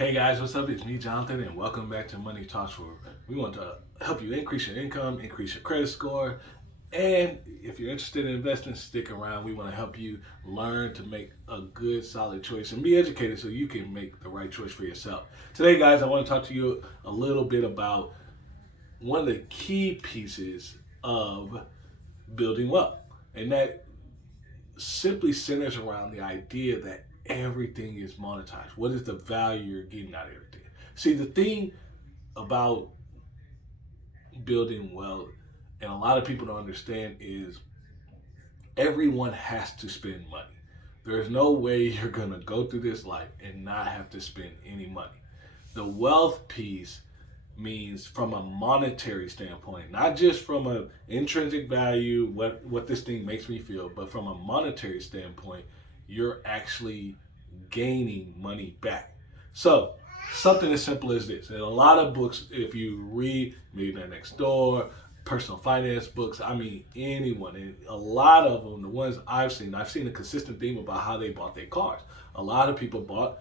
Hey guys, what's up? It's me, Jonathan, and welcome back to Money Talks. Where we want to help you increase your income, increase your credit score, and if you're interested in investing, stick around. We want to help you learn to make a good, solid choice and be educated so you can make the right choice for yourself. Today, guys, I want to talk to you a little bit about one of the key pieces of building wealth, and that simply centers around the idea that everything is monetized. What is the value you're getting out of everything? See, the thing about building wealth, and a lot of people don't understand, is everyone has to spend money. There's no way you're going to go through this life and not have to spend any money. The wealth piece means from a monetary standpoint, not just from an intrinsic value, what this thing makes me feel, but from a monetary standpoint, you're actually gaining money back. So something as simple as this. And a lot of books, if you read Millionaire Next Door, personal finance books, I mean anyone, and a lot of them, the ones I've seen a consistent theme about how they bought their cars. A lot of people bought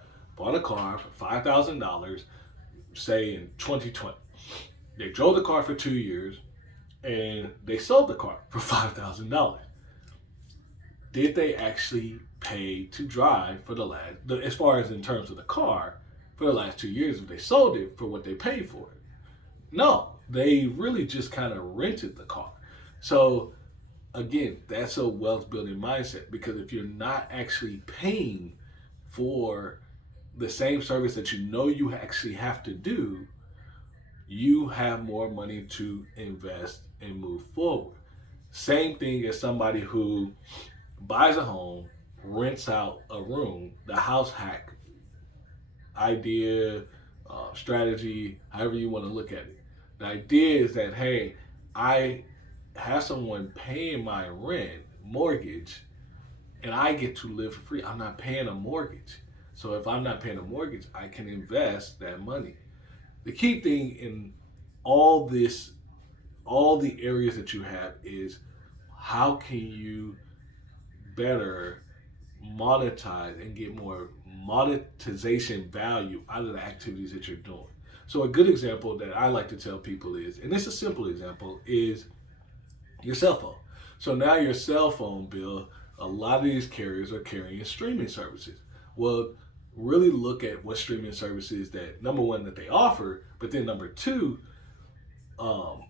a car for $5,000, say in 2020. They drove the car for 2 years and they sold the car for $5,000. Did they actually pay to drive for as far as in terms of the car, for the last 2 years if they sold it for what they paid for it? No, they really just kind of rented the car. So again, that's a wealth building mindset, because if you're not actually paying for the same service that you know you actually have to do, you have more money to invest and move forward. Same thing as somebody who buys a home, rents out a room, the house hack idea, strategy, however you want to look at it. The idea is that, hey, I have someone paying my rent, mortgage, and I get to live for free. I'm not paying a mortgage. So if I'm not paying a mortgage, I can invest that money. The key thing in all this, all the areas that you have, is how can you better monetize and get more monetization value out of the activities that you're doing. So a good example that I like to tell people is, and it's a simple example, is your cell phone. So now your cell phone bill, a lot of these carriers are carrying streaming services. Well, really look at what streaming services that, number one, that they offer, but then number two,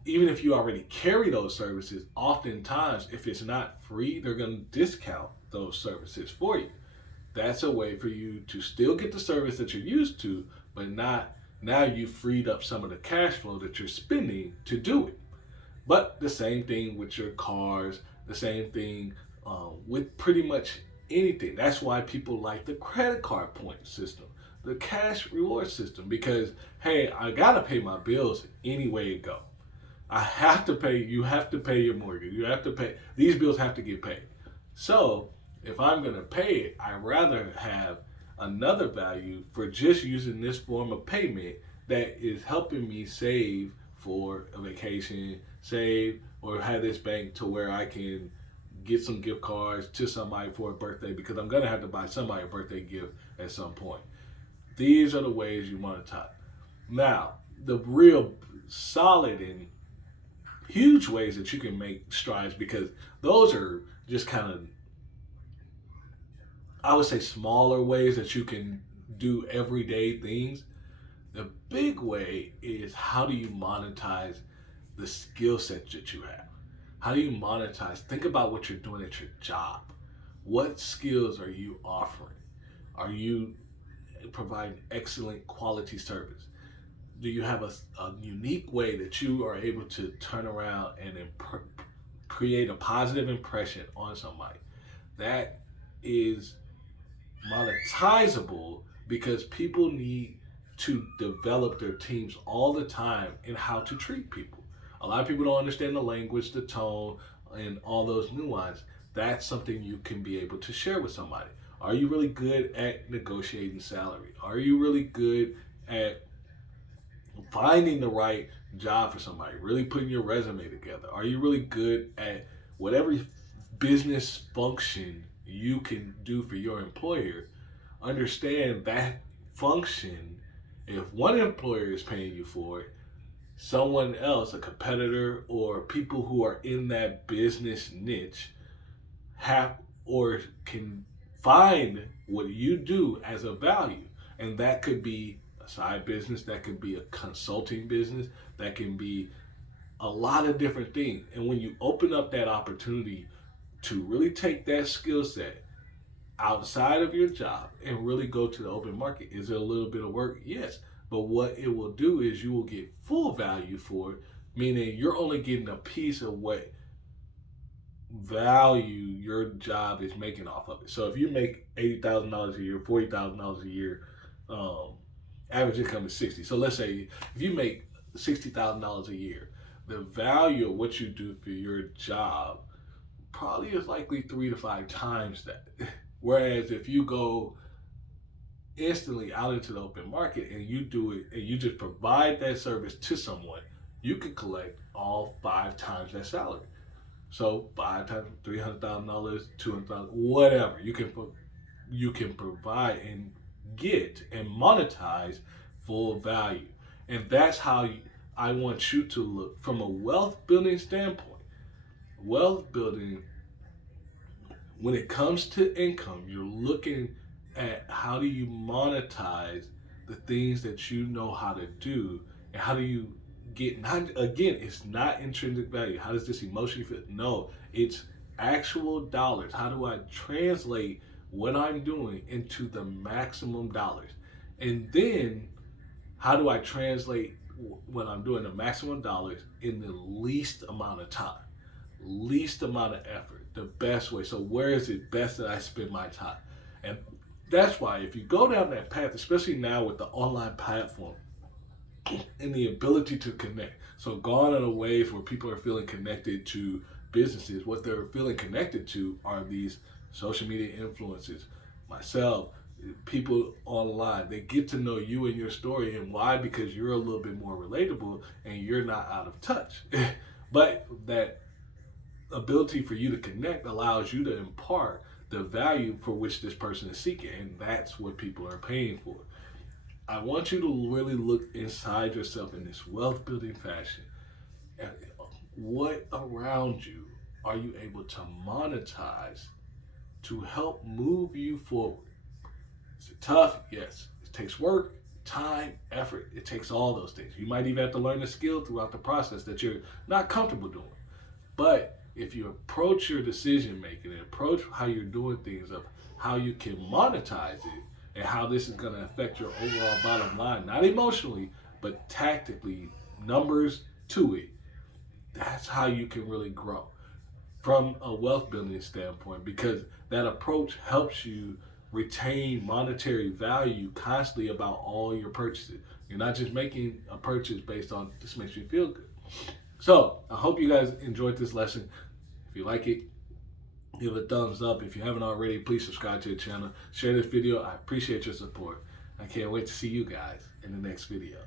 even if you already carry those services, oftentimes if it's not free, they're going to discount those services for you. That's a way for you to still get the service that you're used to, but not now you've freed up some of the cash flow that you're spending to do it. But the same thing with your cars, the same thing with pretty much anything. That's why people like the credit card point system, the cash reward system, because hey, I gotta pay my bills any way it go. I have to pay. You have to pay your mortgage. You have to pay. These bills have to get paid. So if I'm gonna pay it, I'd rather have another value for just using this form of payment that is helping me save for a vacation, save, or have this bank to where I can get some gift cards to somebody for a birthday, because I'm gonna have to buy somebody a birthday gift at some point. These are the ways you monetize. Now, the real solid and huge ways that you can make strides, because those are just kind of, I would say, smaller ways that you can do everyday things. The big way is, how do you monetize the skill set that you have? How do you monetize? Think about what you're doing at your job. What skills are you offering? Are you providing excellent quality service? Do you have a unique way that you are able to turn around and create a positive impression on somebody? That is monetizable, because people need to develop their teams all the time in how to treat people. A lot of people don't understand the language, the tone, and all those nuances. That's something you can be able to share with somebody. Are you really good at negotiating salary? Are you really good at finding the right job for somebody, really putting your resume together? Are you really good at whatever business function you can do for your employer? Understand that function If one employer is paying you for it, someone else, a competitor or people who are in that business niche, have or can find what you do as a value. And that could be a side business, that could be a consulting business, that can be a lot of different things. And when you open up that opportunity to really take that skill set outside of your job and really go to the open market, is it a little bit of work? Yes. But what it will do is you will get full value for it, meaning you're only getting a piece of what value your job is making off of it. So if you make $80,000 a year, $40,000 a year, um, average income is 60. So let's say if you make $60,000 a year, the value of what you do for your job probably is likely 3 to 5 times that. Whereas if you go instantly out into the open market and you do it and you just provide that service to someone, you can collect all 5 times that salary. So 5 times $300,000, $200,000, whatever you can provide and get and monetize full value, and that's how I want you to look from a wealth building standpoint. Wealth building, when it comes to income, you're looking at how do you monetize the things that you know how to do, and how do you get, not again, it's not intrinsic value. How does this emotionally feel? No, it's actual dollars. How do I translate what I'm doing into the maximum dollars? And then how do I translate what I'm doing the maximum dollars in the least amount of time? Least amount of effort, the best way. So where is it best that I spend my time? And that's why if you go down that path, especially now with the online platform and the ability to connect. So gone are the ways where people are feeling connected to businesses. What they're feeling connected to are these social media influencers, myself, people online. They get to know you and your story. And why? Because you're a little bit more relatable and you're not out of touch. But that ability for you to connect allows you to impart the value for which this person is seeking, and that's what people are paying for. I want you to really look inside yourself in this wealth building fashion. And what around you are you able to monetize to help move you forward? Is it tough? Yes. It takes work, time, effort. It takes all those things. You might even have to learn a skill throughout the process that you're not comfortable doing. But if you approach your decision making and approach how you're doing things, of how you can monetize it and how this is going to affect your overall bottom line, not emotionally, but tactically, numbers to it, that's how you can really grow from a wealth building standpoint, because that approach helps you retain monetary value constantly about all your purchases. You're not just making a purchase based on this makes you feel good. So I hope you guys enjoyed this lesson. If you like it, give it a thumbs up. If you haven't already, please subscribe to the channel. Share this video. I appreciate your support. I can't wait to see you guys in the next video.